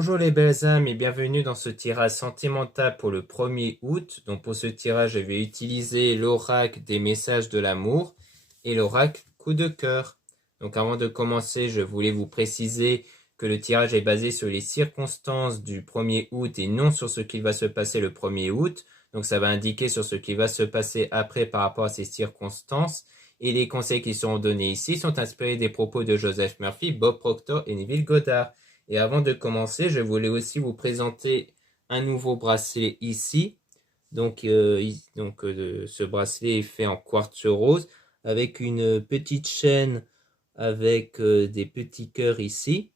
Bonjour les belles âmes et bienvenue dans ce tirage sentimental pour le 1er août. Donc pour ce tirage, je vais utiliser l'oracle des messages de l'amour et l'oracle coup de cœur. Donc avant de commencer, je voulais vous préciser que le tirage est basé sur les circonstances du 1er août et non sur ce qui va se passer le 1er août. Donc ça va indiquer sur ce qui va se passer après par rapport à ces circonstances. Et les conseils qui seront donnés ici sont inspirés des propos de Joseph Murphy, Bob Proctor et Neville Goddard. Et avant de commencer, je voulais aussi vous présenter un nouveau bracelet ici. Donc, ce bracelet est fait en quartz rose avec une petite chaîne avec des petits cœurs ici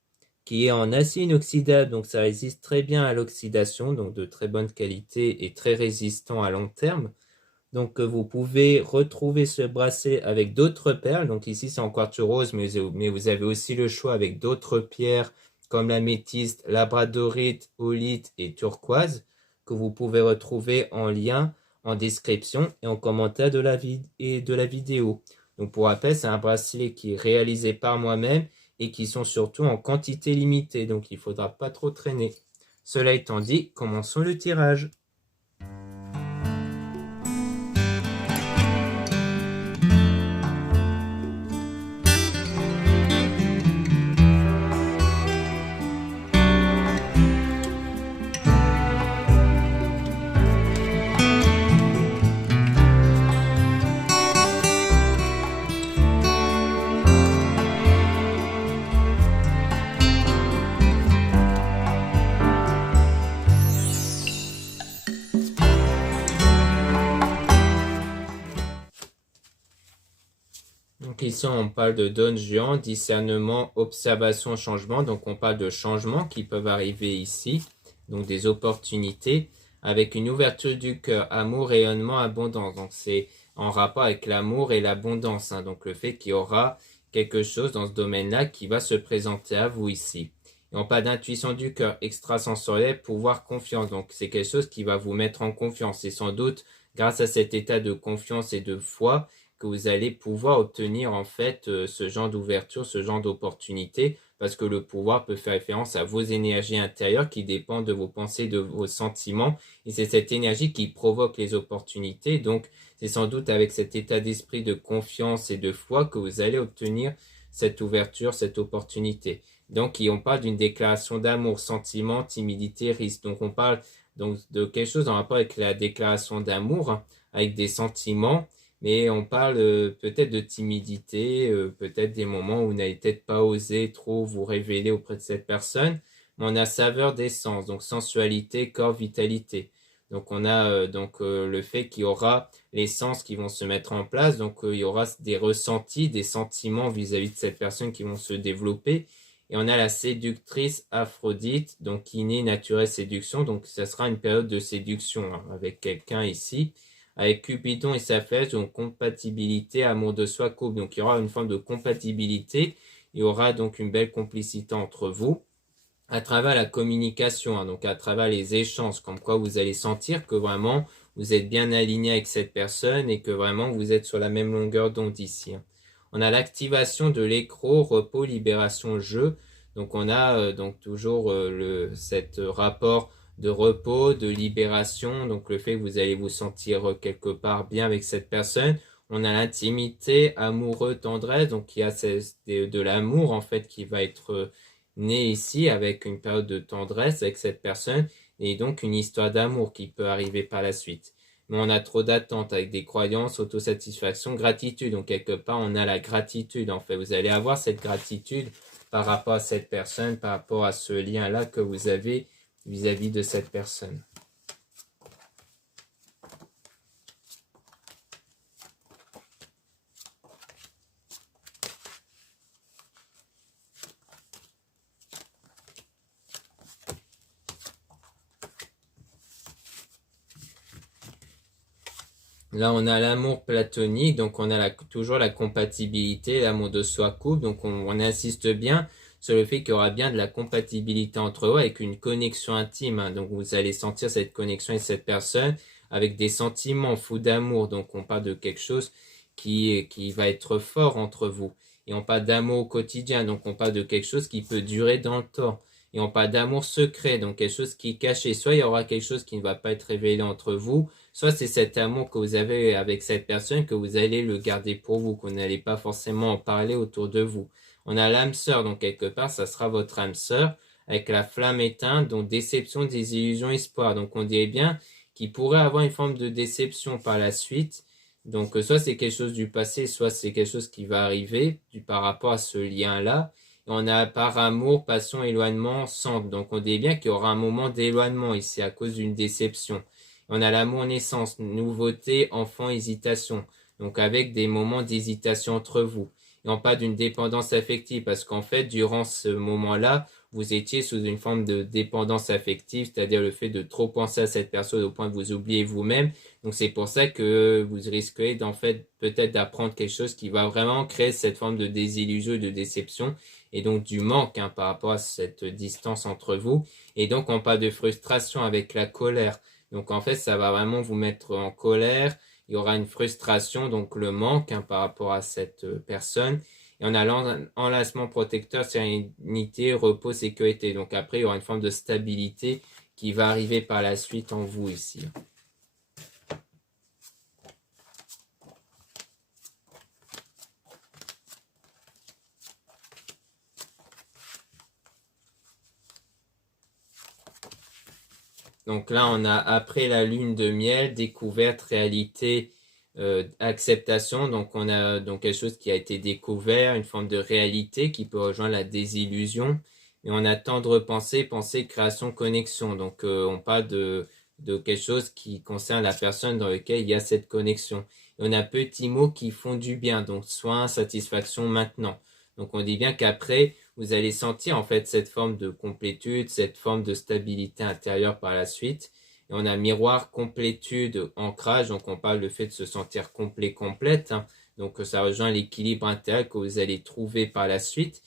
qui est en acier inoxydable. Donc, ça résiste très bien à l'oxydation, donc de très bonne qualité et très résistant à long terme. Donc, vous pouvez retrouver ce bracelet avec d'autres perles. Donc, ici, c'est en quartz rose, mais vous avez aussi le choix avec d'autres pierres comme l'améthyste, labradorite, olite et turquoise, que vous pouvez retrouver en lien en description et en commentaire de la vidéo. Donc pour rappel, c'est un bracelet qui est réalisé par moi-même et qui sont surtout en quantité limitée, donc il ne faudra pas trop traîner. Cela étant dit, commençons le tirage. Donc ici, on parle de Don Juan, discernement, observation, changement. Donc on parle de changements qui peuvent arriver ici, donc des opportunités, avec une ouverture du cœur, amour, rayonnement, abondance. Donc c'est en rapport avec l'amour et l'abondance. Donc le fait qu'il y aura quelque chose dans ce domaine-là qui va se présenter à vous ici. Et on parle d'intuition du cœur, extrasensoriel, pouvoir, confiance. Donc c'est quelque chose qui va vous mettre en confiance. Et sans doute, grâce à cet état de confiance et de foi, que vous allez pouvoir obtenir en fait ce genre d'ouverture, ce genre d'opportunité, parce que le pouvoir peut faire référence à vos énergies intérieures qui dépendent de vos pensées, de vos sentiments, et c'est cette énergie qui provoque les opportunités. Donc c'est sans doute avec cet état d'esprit de confiance et de foi que vous allez obtenir cette ouverture, cette opportunité. Donc on parle d'une déclaration d'amour, sentiment, timidité, risque. Donc on parle donc de quelque chose en rapport avec la déclaration d'amour, avec des sentiments. Mais on parle peut-être de timidité, peut-être des moments où vous n'avez peut-être pas osé trop vous révéler auprès de cette personne. Mais on a saveur d'essence, donc sensualité, corps, vitalité. Donc on a le fait qu'il y aura les sens qui vont se mettre en place. Donc il y aura des ressentis, des sentiments vis-à-vis de cette personne qui vont se développer. Et on a la séductrice Aphrodite, donc innée, naturelle séduction. Donc ça sera une période de séduction avec quelqu'un ici. Avec Cupidon et sa flèche, donc compatibilité, amour de soi, couple. Donc il y aura une forme de compatibilité, il y aura donc une belle complicité entre vous à travers la communication, donc à travers les échanges, comme quoi vous allez sentir que vraiment vous êtes bien aligné avec cette personne et que vraiment vous êtes sur la même longueur d'onde ici. On a l'activation de l'écro, repos, libération, jeu. Donc on a donc toujours cet rapport de repos, de libération, donc le fait que vous allez vous sentir quelque part bien avec cette personne. On a l'intimité, amoureux, tendresse, donc il y a de l'amour en fait qui va être né ici avec une période de tendresse avec cette personne et donc une histoire d'amour qui peut arriver par la suite. Mais on a trop d'attentes avec des croyances, autosatisfaction, gratitude. Donc quelque part on a la gratitude en fait. Vous allez avoir cette gratitude par rapport à cette personne, par rapport à ce lien-là que vous avez vis-à-vis de cette personne. Là, on a l'amour platonique, donc on a toujours la compatibilité, l'amour de soi couple, donc on insiste bien sur le fait qu'il y aura bien de la compatibilité entre eux avec une connexion intime. Donc vous allez sentir cette connexion avec cette personne avec des sentiments fous d'amour. Donc on parle de quelque chose qui va être fort entre vous. Et on parle d'amour au quotidien, donc on parle de quelque chose qui peut durer dans le temps. et on parle d'amour secret, donc quelque chose qui est caché. Soit il y aura quelque chose qui ne va pas être révélé entre vous, soit c'est cet amour que vous avez avec cette personne que vous allez le garder pour vous, que vous n'allez pas forcément en parler autour de vous. On a l'âme sœur, donc quelque part, ça sera votre âme sœur, avec la flamme éteinte, donc déception, désillusion, espoir. Donc on dirait bien qu'il pourrait avoir une forme de déception par la suite. Donc soit c'est quelque chose du passé, soit c'est quelque chose qui va arriver par rapport à ce lien-là. On a par amour, passion, éloignement, centre. Donc on dit bien qu'il y aura un moment d'éloignement ici à cause d'une déception. On a l'amour naissance, nouveauté, enfant, hésitation. Donc avec des moments d'hésitation entre vous. Et on parle d'une dépendance affective parce qu'en fait, durant ce moment-là, vous étiez sous une forme de dépendance affective, c'est-à-dire le fait de trop penser à cette personne au point de vous oublier vous-même. Donc c'est pour ça que vous risquez d'en fait peut-être d'apprendre quelque chose qui va vraiment créer cette forme de désillusion et de déception et donc du manque par rapport à cette distance entre vous. Et donc on parle de frustration avec la colère. Donc en fait ça va vraiment vous mettre en colère. Il y aura une frustration, donc le manque par rapport à cette personne. Et on a l'enlacement protecteur, sérénité, repos, sécurité. Donc après, il y aura une forme de stabilité qui va arriver par la suite en vous ici. Donc là, on a après la lune de miel, découverte, réalité, acceptation. Donc on a donc quelque chose qui a été découvert, une forme de réalité qui peut rejoindre la désillusion. Et on a tendre pensée, pensée, création, connexion. Donc on parle de quelque chose qui concerne la personne dans laquelle il y a cette connexion. Et on a petits mots qui font du bien, donc soin, satisfaction, maintenant. Donc on dit bien qu'après, vous allez sentir en fait cette forme de complétude, cette forme de stabilité intérieure par la suite. Et on a miroir, complétude, ancrage, donc on parle du fait de se sentir complet, complète. Donc ça rejoint l'équilibre intérieur que vous allez trouver par la suite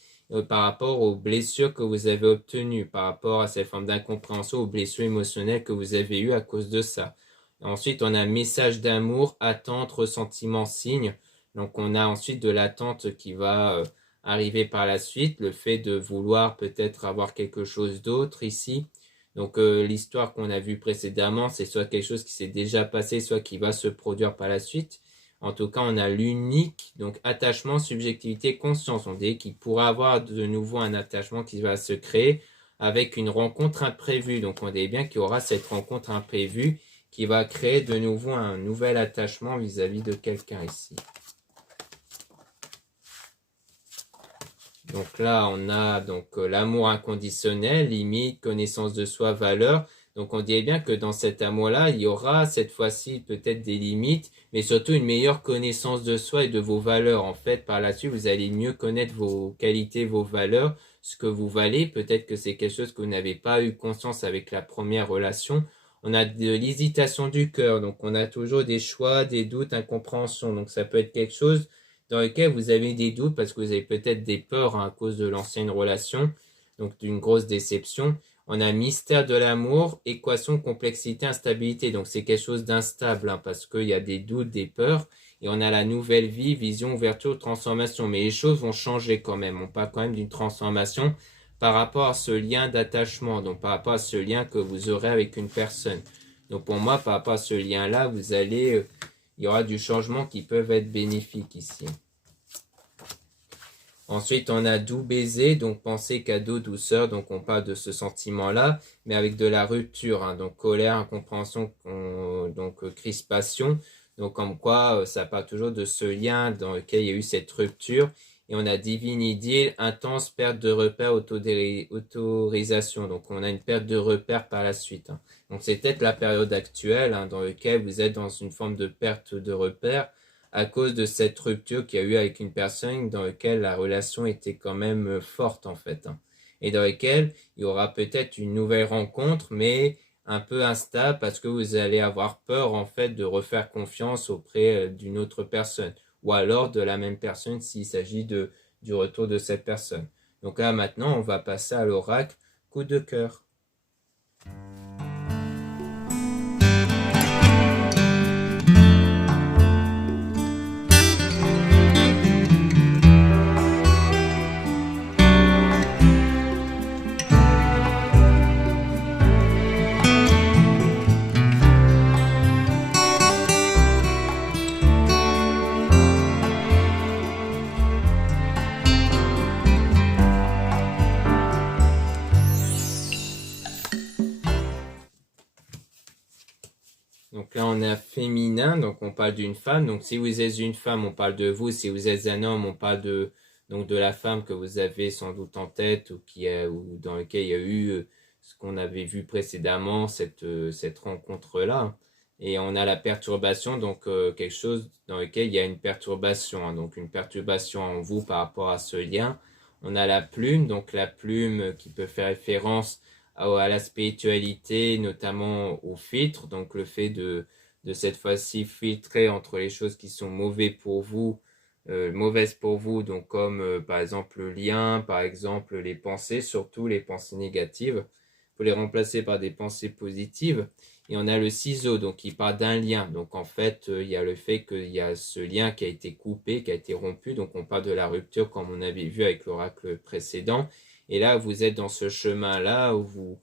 par rapport aux blessures que vous avez obtenues, par rapport à cette forme d'incompréhension, aux blessures émotionnelles que vous avez eues à cause de ça. Et ensuite, on a message d'amour, attente, ressentiment, signe. Donc on a ensuite de l'attente qui va arriver par la suite, le fait de vouloir peut-être avoir quelque chose d'autre ici. Donc l'histoire qu'on a vue précédemment, c'est soit quelque chose qui s'est déjà passé, soit qui va se produire par la suite. En tout cas, on a l'unique, donc attachement, subjectivité, conscience. On dit qu'il pourra avoir de nouveau un attachement qui va se créer avec une rencontre imprévue. Donc on dit bien qu'il y aura cette rencontre imprévue qui va créer de nouveau un nouvel attachement vis-à-vis de quelqu'un ici. Donc là, on a donc l'amour inconditionnel, limite, connaissance de soi, valeur. Donc on dirait bien que dans cet amour-là, il y aura cette fois-ci peut-être des limites, mais surtout une meilleure connaissance de soi et de vos valeurs. En fait, par la suite, vous allez mieux connaître vos qualités, vos valeurs, ce que vous valez. Peut-être que c'est quelque chose que vous n'avez pas eu conscience avec la première relation. On a de l'hésitation du cœur, donc on a toujours des choix, des doutes, incompréhension. Donc ça peut être quelque chose dans lequel vous avez des doutes parce que vous avez peut-être des peurs à cause de l'ancienne relation, donc d'une grosse déception. On a mystère de l'amour, équation, complexité, instabilité. Donc c'est quelque chose d'instable parce qu'il y a des doutes, des peurs. Et on a la nouvelle vie, vision, ouverture, transformation. Mais les choses vont changer quand même. On parle quand même d'une transformation par rapport à ce lien d'attachement. Donc par rapport à ce lien que vous aurez avec une personne. Donc pour moi, par rapport à ce lien-là, il y aura du changement qui peuvent être bénéfiques ici. Ensuite, on a doux baiser, donc pensée, cadeau, douceur, donc on parle de ce sentiment-là, mais avec de la rupture, donc colère, incompréhension, donc crispation, donc comme quoi ça parle toujours de ce lien dans lequel il y a eu cette rupture. Et on a divine idylle, intense, perte de repère, autorisation, donc on a une perte de repère par la suite. Donc c'est peut-être la période actuelle dans laquelle vous êtes dans une forme de perte de repère, à cause de cette rupture qu'il y a eu avec une personne dans laquelle la relation était quand même forte en fait. Et dans laquelle il y aura peut-être une nouvelle rencontre, mais un peu instable parce que vous allez avoir peur en fait de refaire confiance auprès d'une autre personne. Ou alors de la même personne s'il s'agit du retour de cette personne. Donc là maintenant on va passer à l'oracle coup de cœur. on a féminin, donc on parle d'une femme. Donc si vous êtes une femme, on parle de vous. Si vous êtes un homme, on parle donc de la femme que vous avez sans doute en tête ou dans lequel il y a eu ce qu'on avait vu précédemment, cette rencontre-là. Et on a la perturbation, donc quelque chose dans lequel il y a une perturbation, hein, donc une perturbation en vous par rapport à ce lien. On a la plume, donc la plume qui peut faire référence à la spiritualité, notamment au filtre, donc le fait de cette fois-ci filtrer entre les choses qui sont mauvaises pour vous, donc comme par exemple le lien, par exemple les pensées, surtout les pensées négatives, pour les remplacer par des pensées positives. Et on a le ciseau, donc qui parle d'un lien. Donc en fait, il y a le fait qu'il y a ce lien qui a été coupé, qui a été rompu. Donc on parle de la rupture comme on avait vu avec l'oracle précédent. Et là, vous êtes dans ce chemin-là où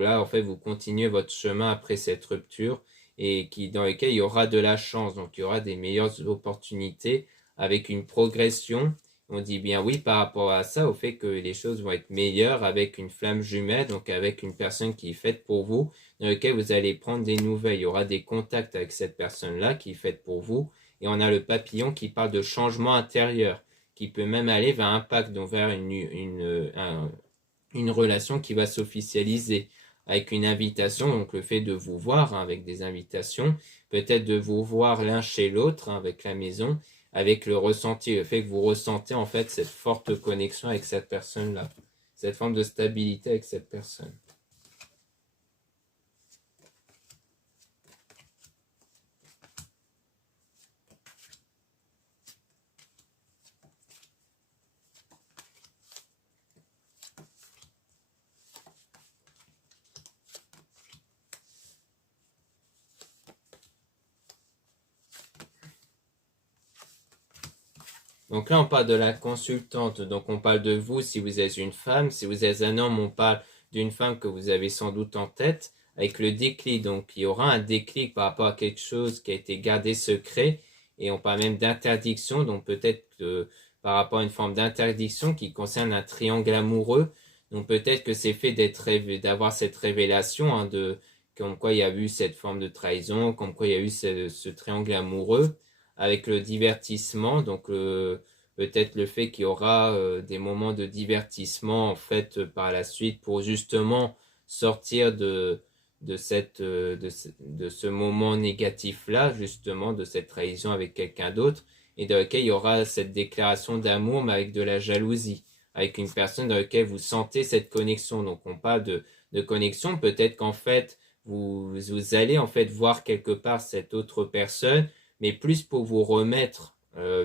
là, en fait, vous continuez votre chemin après cette rupture et dans lequel il y aura de la chance. Donc il y aura des meilleures opportunités avec une progression. On dit bien oui par rapport à ça, au fait que les choses vont être meilleures avec une flamme jumelle, donc avec une personne qui est faite pour vous, dans lequel vous allez prendre des nouvelles. Il y aura des contacts avec cette personne-là qui est faite pour vous. Et on a le papillon qui parle de changement intérieur, qui peut même aller vers un pacte, donc vers une relation qui va s'officialiser avec une invitation, donc le fait de vous voir hein, avec des invitations, peut-être de vous voir l'un chez l'autre hein, avec la maison, avec le ressenti, le fait que vous ressentez en fait cette forte connexion avec cette personne-là, cette forme de stabilité avec cette personne. Donc là, on parle de la consultante. Donc on parle de vous si vous êtes une femme. Si vous êtes un homme, on parle d'une femme que vous avez sans doute en tête. Avec le déclic, donc il y aura un déclic par rapport à quelque chose qui a été gardé secret. Et on parle même d'interdiction. Donc peut-être par rapport à une forme d'interdiction qui concerne un triangle amoureux. Donc peut-être que c'est fait d'avoir cette révélation hein, comme quoi il y a eu cette forme de trahison, comme quoi il y a eu ce triangle amoureux avec le divertissement, donc peut-être le fait qu'il y aura des moments de divertissement en fait par la suite pour justement sortir de ce moment négatif-là, justement de cette trahison avec quelqu'un d'autre, et dans lequel il y aura cette déclaration d'amour, mais avec de la jalousie, avec une personne dans laquelle vous sentez cette connexion. Donc on parle de connexion, peut-être qu'en fait vous allez en fait voir quelque part cette autre personne, mais plus pour vous remettre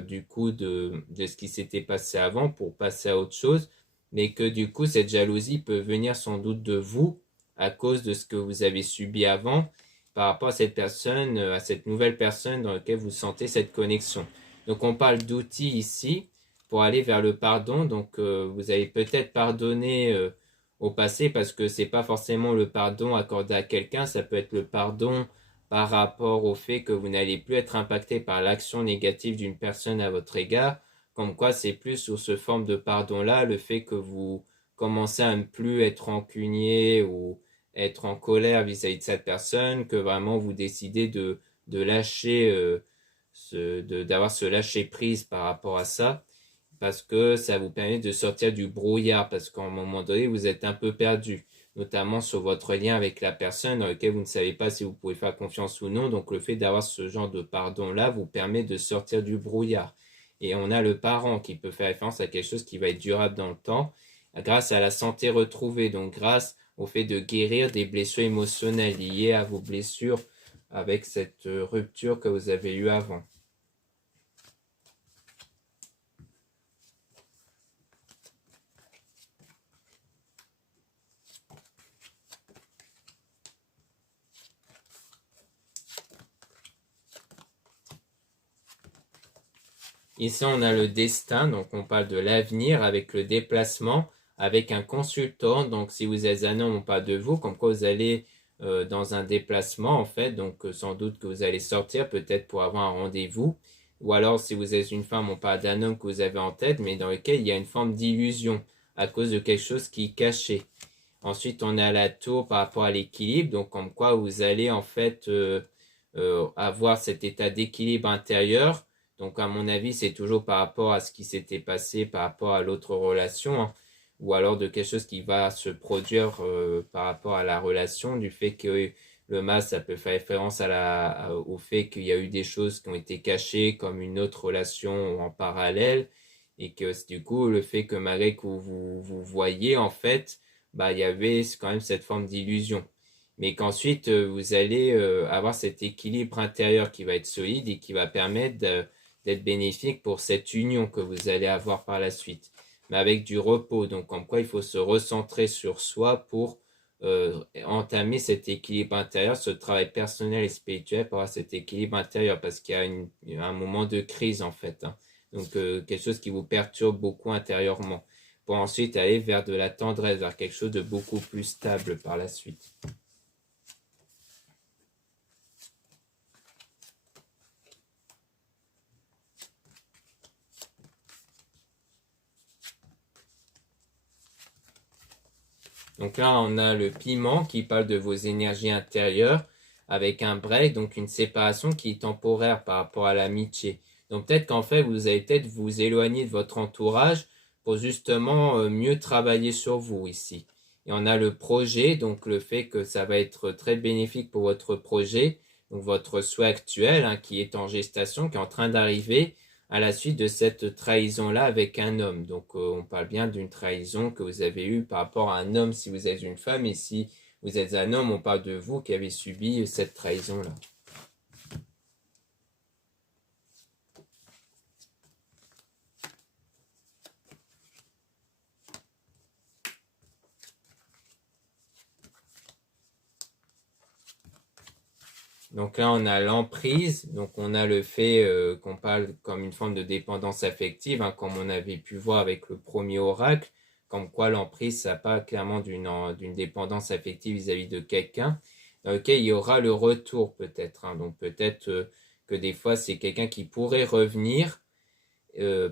du coup de ce qui s'était passé avant pour passer à autre chose, mais que du coup cette jalousie peut venir sans doute de vous à cause de ce que vous avez subi avant par rapport à cette personne, à cette nouvelle personne dans laquelle vous sentez cette connexion. Donc on parle d'outils ici pour aller vers le pardon. Donc vous avez peut-être pardonné au passé parce que c'est pas forcément le pardon accordé à quelqu'un, ça peut être le pardon par rapport au fait que vous n'allez plus être impacté par l'action négative d'une personne à votre égard, comme quoi c'est plus sous ce forme de pardon-là, le fait que vous commencez à ne plus être rancunier ou être en colère vis-à-vis de cette personne, que vraiment vous décidez de lâcher, d'avoir ce lâcher prise par rapport à ça, parce que ça vous permet de sortir du brouillard, parce qu'à un moment donné, vous êtes un peu perdu, notamment sur votre lien avec la personne dans lequel vous ne savez pas si vous pouvez faire confiance ou non. Donc le fait d'avoir ce genre de pardon-là vous permet de sortir du brouillard. Et on a le parent qui peut faire référence à quelque chose qui va être durable dans le temps, grâce à la santé retrouvée, donc grâce au fait de guérir des blessures émotionnelles liées à vos blessures avec cette rupture que vous avez eue avant. Ici, on a le destin, donc on parle de l'avenir avec le déplacement, avec un consultant. Donc, si vous êtes un homme, on parle de vous, comme quoi vous allez dans un déplacement, en fait. Donc, sans doute que vous allez sortir, peut-être pour avoir un rendez-vous. Ou alors, si vous êtes une femme, on parle d'un homme que vous avez en tête, mais dans lequel il y a une forme d'illusion à cause de quelque chose qui est caché. Ensuite, on a la tour par rapport à l'équilibre, donc comme quoi vous allez en fait avoir cet état d'équilibre intérieur. Donc à mon avis, c'est toujours par rapport à ce qui s'était passé, par rapport à l'autre relation, hein, ou alors de quelque chose qui va se produire par rapport à la relation, du fait que le masque, ça peut faire référence au fait qu'il y a eu des choses qui ont été cachées, comme une autre relation en parallèle, et que du coup, le fait que malgré que vous voyez, en fait, bah, il y avait quand même cette forme d'illusion. Mais qu'ensuite, vous allez avoir cet équilibre intérieur qui va être solide et qui va permettre d'être bénéfique pour cette union que vous allez avoir par la suite. Mais avec du repos, donc comme quoi il faut se recentrer sur soi pour entamer cet équilibre intérieur, ce travail personnel et spirituel pour avoir cet équilibre intérieur, parce qu'il y a un moment de crise en fait, hein. Donc quelque chose qui vous perturbe beaucoup intérieurement, pour ensuite aller vers de la tendresse, vers quelque chose de beaucoup plus stable par la suite. Donc là, on a le piment qui parle de vos énergies intérieures avec un break, donc une séparation qui est temporaire par rapport à l'amitié. Donc peut-être qu'en fait, vous allez peut-être vous éloigner de votre entourage pour justement mieux travailler sur vous ici. Et on a le projet, donc le fait que ça va être très bénéfique pour votre projet, donc votre souhait actuel, hein, qui est en gestation, qui est en train d'arriver à la suite de cette trahison-là avec un homme. Donc on parle bien d'une trahison que vous avez eue par rapport à un homme si vous êtes une femme, et si vous êtes un homme, on parle de vous qui avez subi cette trahison-là. Donc là, on a l'emprise, donc on a le fait qu'on parle comme une forme de dépendance affective, hein, comme on avait pu voir avec le premier oracle, comme quoi l'emprise, ça parle clairement d'une dépendance affective vis-à-vis de quelqu'un, dans lequel il y aura le retour peut-être, hein. Donc peut-être que des fois, c'est quelqu'un qui pourrait revenir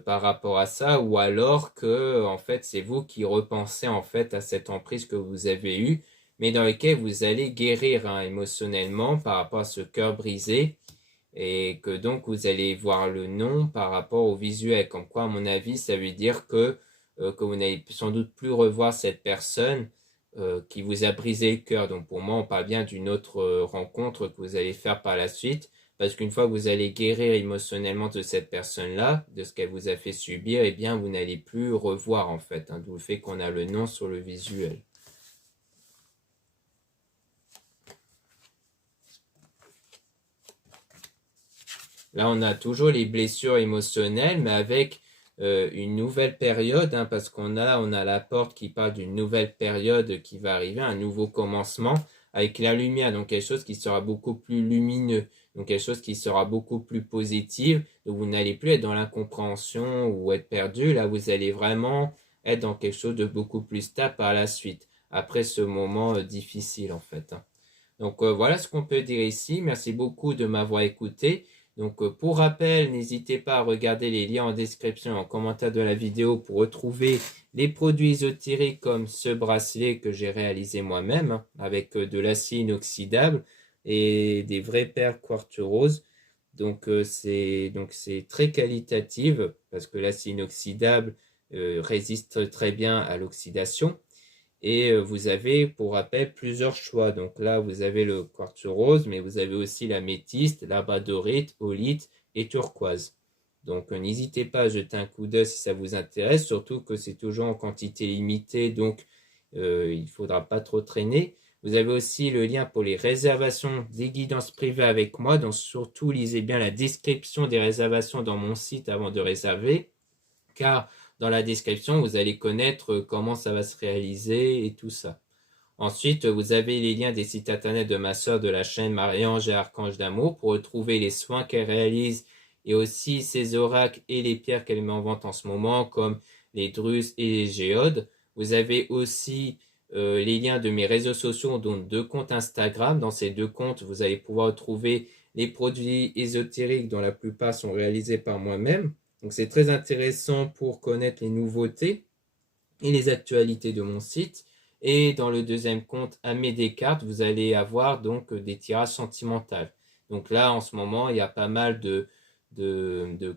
par rapport à ça, ou alors que en fait, c'est vous qui repensez en fait à cette emprise que vous avez eue, mais dans lequel vous allez guérir, hein, émotionnellement par rapport à ce cœur brisé, et que donc vous allez voir le non par rapport au visuel. Comme quoi, à mon avis, ça veut dire que vous n'allez sans doute plus revoir cette personne qui vous a brisé le cœur. Donc pour moi, on parle bien d'une autre rencontre que vous allez faire par la suite. Parce qu'une fois que vous allez guérir émotionnellement de cette personne-là, de ce qu'elle vous a fait subir, eh bien, vous n'allez plus revoir en fait, hein, d'où le fait qu'on a le non sur le visuel. Là, on a toujours les blessures émotionnelles, mais avec une nouvelle période, hein, parce on a la porte qui parle d'une nouvelle période qui va arriver, un nouveau commencement, avec la lumière, donc quelque chose qui sera beaucoup plus lumineux, donc quelque chose qui sera beaucoup plus positif, donc vous n'allez plus être dans l'incompréhension ou être perdu, là vous allez vraiment être dans quelque chose de beaucoup plus stable par la suite, après ce moment difficile en fait, hein. Donc voilà ce qu'on peut dire ici. Merci beaucoup de m'avoir écouté. Donc pour rappel, n'hésitez pas à regarder les liens en description et en commentaire de la vidéo pour retrouver les produits ésotériques comme ce bracelet que j'ai réalisé moi-même, hein, avec de l'acier inoxydable et des vraies perles quartz rose. Donc c'est très qualitatif parce que l'acier inoxydable résiste très bien à l'oxydation. Et vous avez, pour rappel, plusieurs choix. Donc là, vous avez le quartz rose, mais vous avez aussi l'améthyste, labradorite, olite et turquoise. Donc n'hésitez pas à jeter un coup d'œil si ça vous intéresse, surtout que c'est toujours en quantité limitée, donc il ne faudra pas trop traîner. Vous avez aussi le lien pour les réservations des guidances privées avec moi, donc surtout lisez bien la description des réservations dans mon site avant de réserver, car dans la description, vous allez connaître comment ça va se réaliser et tout ça. Ensuite, vous avez les liens des sites internet de ma sœur de la chaîne Marie-Ange et Archange d'Amour pour retrouver les soins qu'elle réalise et aussi ses oracles et les pierres qu'elle met en vente en ce moment, comme les drusses et les géodes. Vous avez aussi les liens de mes réseaux sociaux, dont 2 comptes Instagram. Dans ces 2 comptes, vous allez pouvoir retrouver les produits ésotériques dont la plupart sont réalisés par moi-même. Donc c'est très intéressant pour connaître les nouveautés et les actualités de mon site. Et dans le deuxième compte Amé Descartes, vous allez avoir donc des tirages sentimentaux. Donc là, en ce moment, il y a pas mal de, de, de,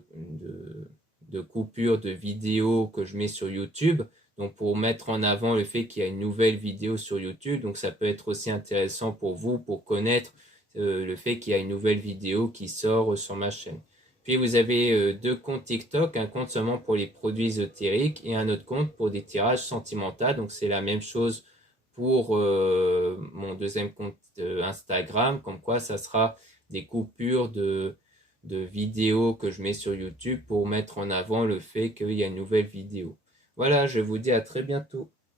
de coupures de vidéos que je mets sur YouTube. Donc pour mettre en avant le fait qu'il y a une nouvelle vidéo sur YouTube. Donc ça peut être aussi intéressant pour vous, pour connaître le fait qu'il y a une nouvelle vidéo qui sort sur ma chaîne. Puis vous avez deux comptes TikTok, un compte seulement pour les produits ésotériques et un autre compte pour des tirages sentimentaux. Donc c'est la même chose pour mon deuxième compte Instagram, comme quoi ça sera des coupures de vidéos que je mets sur YouTube pour mettre en avant le fait qu'il y a une nouvelle vidéo. Voilà, je vous dis à très bientôt.